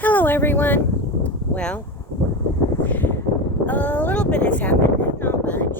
Hello, everyone. Well, a little bit has happened, not much.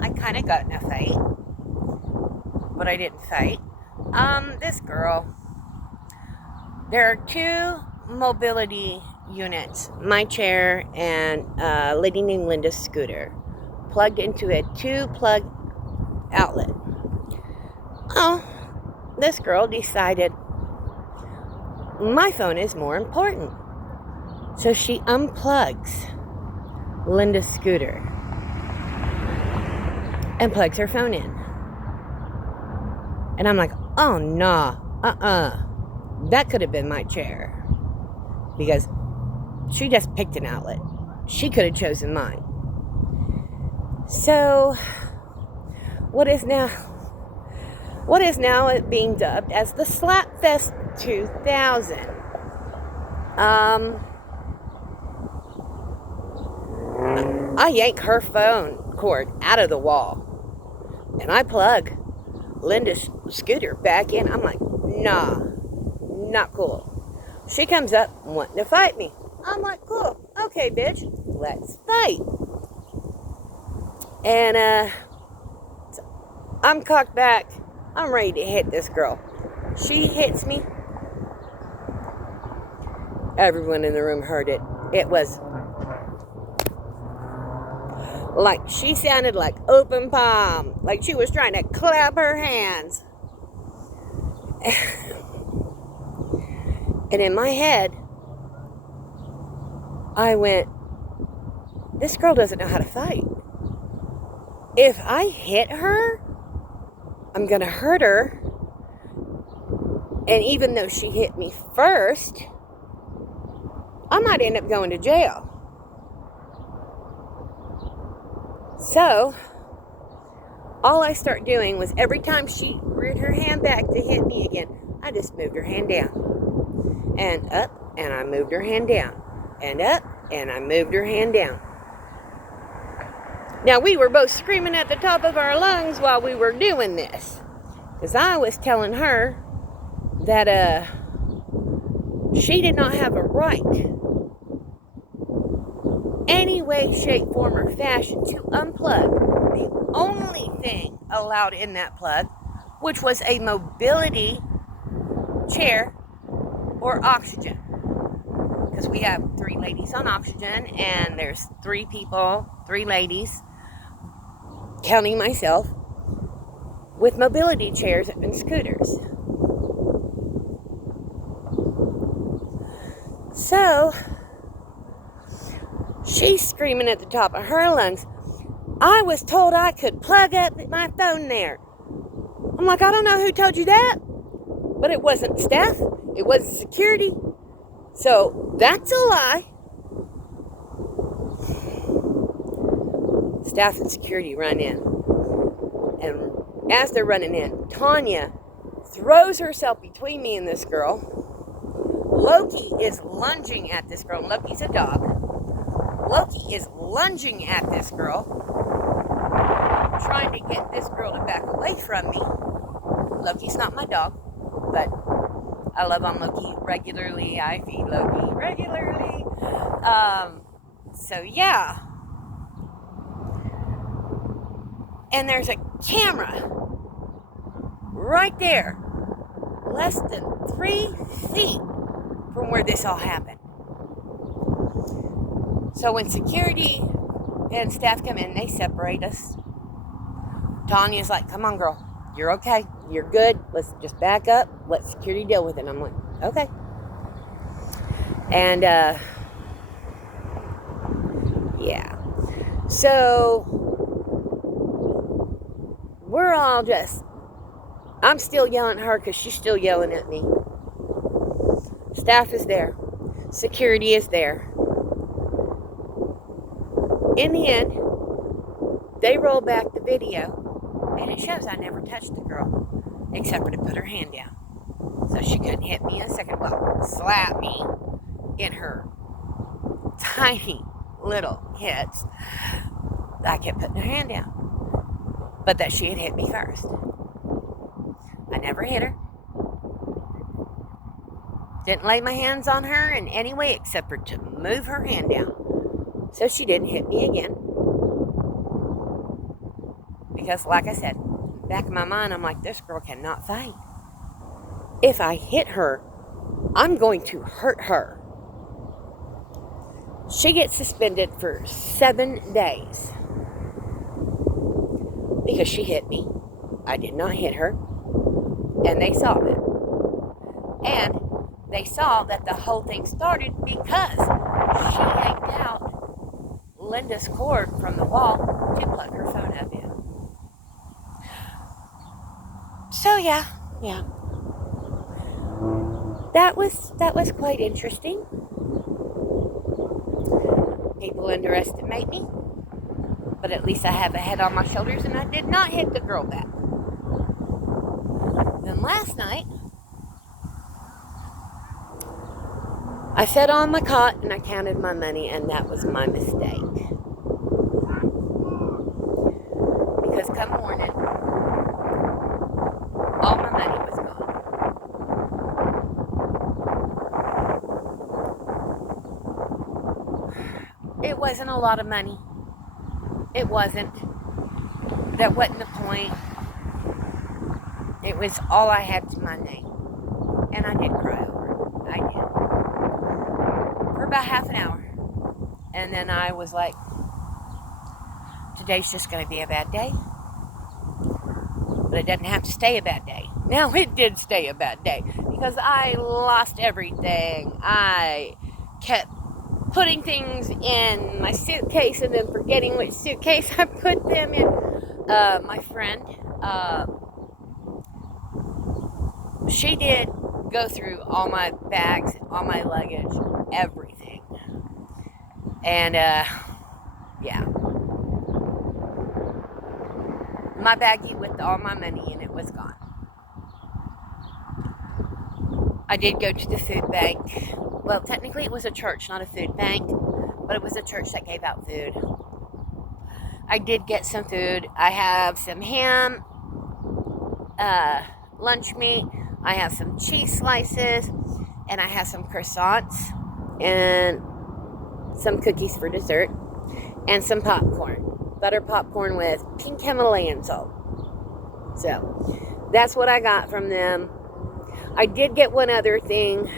I kind of got in a fight, but I didn't fight. This girl, there are two mobility units, my chair and a lady named Linda's scooter, plugged into a two-plug outlet. Oh, this girl decided my phone is more important. So she unplugs Linda's scooter and plugs her phone in. And I'm like, oh, nah, that could have been my chair. Because she just picked an outlet. She could have chosen mine. So, what is now being dubbed as the Slapfest 2000. I yank her phone cord out of the wall and I plug Linda's scooter back in. I'm like, nah, not cool. She comes up wanting to fight me. I'm like, cool, okay, bitch, let's fight. And I'm cocked back. I'm ready to hit this girl. She hits me. Everyone in the room heard it. It was like she sounded like open palm, like she was trying to clap her hands. And in my head, I went, this girl doesn't know how to fight. If I hit her, I'm going to hurt her. And even though she hit me first, I might end up going to jail. So, all I start doing was every time she reared her hand back to hit me again, I just moved her hand down. And up, and I moved her hand down. And up, and I moved her hand down. Now, we were both screaming at the top of our lungs while we were doing this. Because I was telling her that she did not have a right, any way, shape, form, or fashion, to unplug the only thing allowed in that plug, which was a mobility chair or oxygen. Because we have 3 ladies on oxygen, and there's 3 people, 3 ladies, counting myself, with mobility chairs and scooters. So, she's screaming at the top of her lungs, I was told I could plug up my phone there. I'm like, I don't know who told you that, but it wasn't staff, it wasn't security, so that's a lie. Staff and security run in, and as they're running in, Tanya throws herself between me and this girl. Loki is lunging at this girl. Loki's a dog. Loki is lunging at this girl, trying to get this girl to back away from me. Loki's not my dog, but I love on Loki regularly. I feed Loki regularly. So yeah. And there's a camera right there, less than 3 feet from where this all happened. So when security and staff come in, they separate us. Tanya's like, come on, girl. You're okay. You're good. Let's just back up. Let security deal with it. And I'm like, okay. And, yeah. So, we're all just, I'm still yelling at her because she's still yelling at me. Staff is there. Security is there. In the end, they roll back the video, and it shows I never touched the girl, except for to put her hand down. So she couldn't hit me in a second, well, slap me in her tiny little hits. I kept putting her hand down, but that she had hit me first. I never hit her. Didn't lay my hands on her in any way except for to move her hand down. So she didn't hit me again. Because, like I said, back in my mind, I'm like, this girl cannot fight. If I hit her, I'm going to hurt her. She gets suspended for 7 days because she hit me. I did not hit her. And they saw that. And they saw that the whole thing started because she yanked out Linda's cord from the wall to plug her phone up in. So yeah. That was quite interesting. People underestimate me, but at least I have a head on my shoulders, and I did not hit the girl back. Then last night, I sat on my cot and I counted my money, and that was my mistake. Because come morning, all my money was gone. It wasn't a lot of money. It wasn't. That wasn't the point. It was all I had to my name. And I did cry over it. I did. For about half an hour. And then I was like, today's just going to be a bad day. But it doesn't have to stay a bad day. Now, it did stay a bad day. Because I lost everything. I kept putting things in my suitcase and then forgetting which suitcase I put them in. My friend, she did go through all my bags, all my luggage, everything. And, yeah. My baggie with all my money in it was gone. I did go to the food bank. Well, technically it was a church, not a food bank, but it was a church that gave out food. I did get some food. I have some ham, lunch meat. I have some cheese slices, and I have some croissants, and some cookies for dessert, and some popcorn. Butter popcorn with pink Himalayan salt. So, that's what I got from them. I did get one other thing,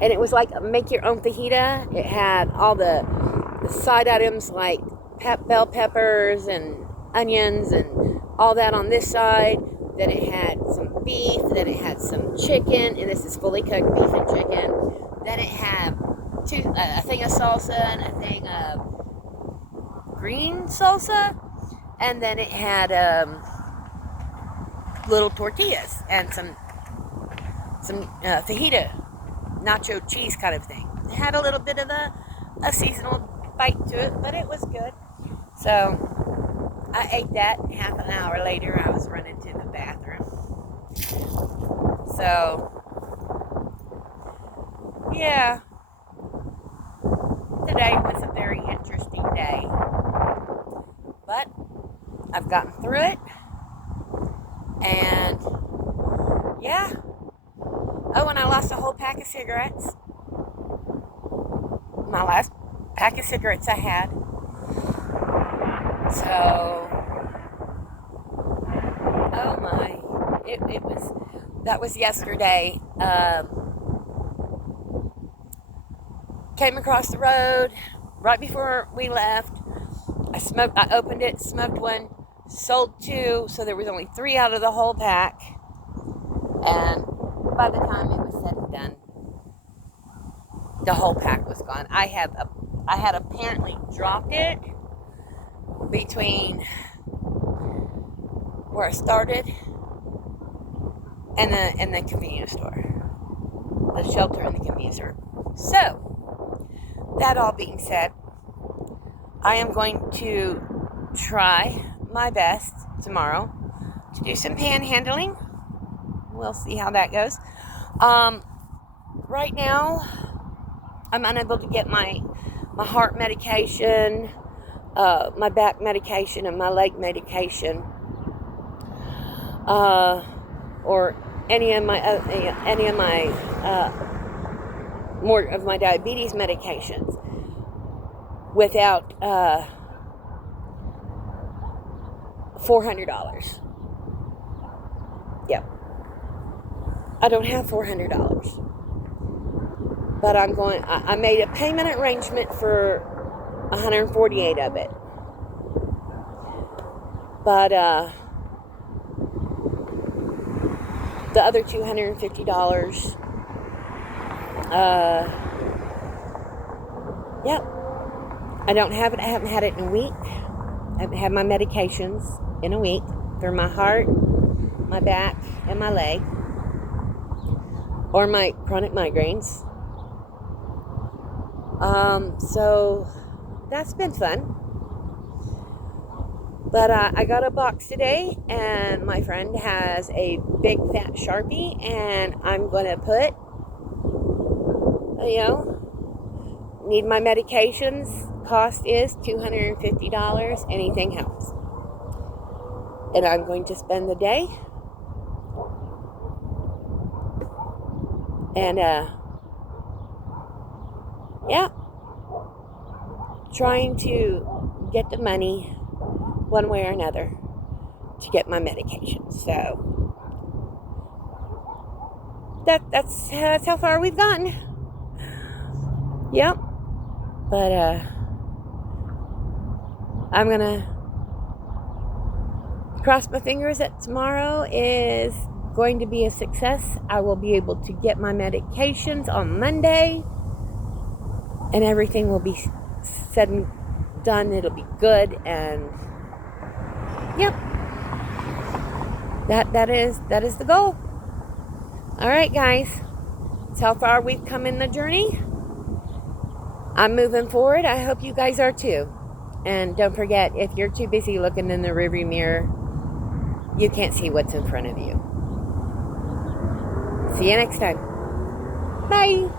and it was like a make your own fajita. It had all the side items like bell peppers and onions and all that on this side. Then it had some beef. Then it had some chicken, and this is fully cooked beef and chicken. Then it had a thing of salsa and a thing of green salsa, and then it had little tortillas and some fajita nacho cheese kind of thing. It had a little bit of a seasonal bite to it, but it was good. So I ate that. Half an hour later, I was running to the bathroom. So yeah, today was a very interesting day, but I've gotten through it, and yeah. Oh, and I lost a whole pack of cigarettes. My last pack of cigarettes I had. So, oh my, that was yesterday. Came across the road right before we left. I opened it, smoked one, sold two, so there was only 3 out of the whole pack. And by the time it was said and done, the whole pack was gone. I had apparently dropped it between where I started and the convenience store, the shelter and the convenience store. So, that all being said, I am going to try my best tomorrow to do some panhandling. We'll see how that goes. Right now, I'm unable to get my heart medication, my back medication, and my leg medication. or any of my more of my diabetes medications without $400. Yep. I don't have $400. But I made a payment arrangement for 148 of it. But the other $250, yep. I don't have it. I haven't had it in a week. I haven't had my medications in a week for my heart, my back, and my leg, or my chronic migraines. So that's been fun. But I got a box today, and my friend has a big fat Sharpie, and I'm going to put, need my medications. Cost is $250. Anything helps. And I'm going to spend the day. And, yeah. Trying to get the money one way or another to get my medication. So that's how far we've gotten. Yep. But I'm gonna cross my fingers that tomorrow is going to be a success. I will be able to get my medications on Monday, and everything will be said and done. It'll be good, and yep, that is the goal. All right, guys, that's how far we've come in the journey. I'm moving forward. I hope you guys are too. And don't forget, if you're too busy looking in the rearview mirror, you can't see what's in front of you. See you next time. Bye.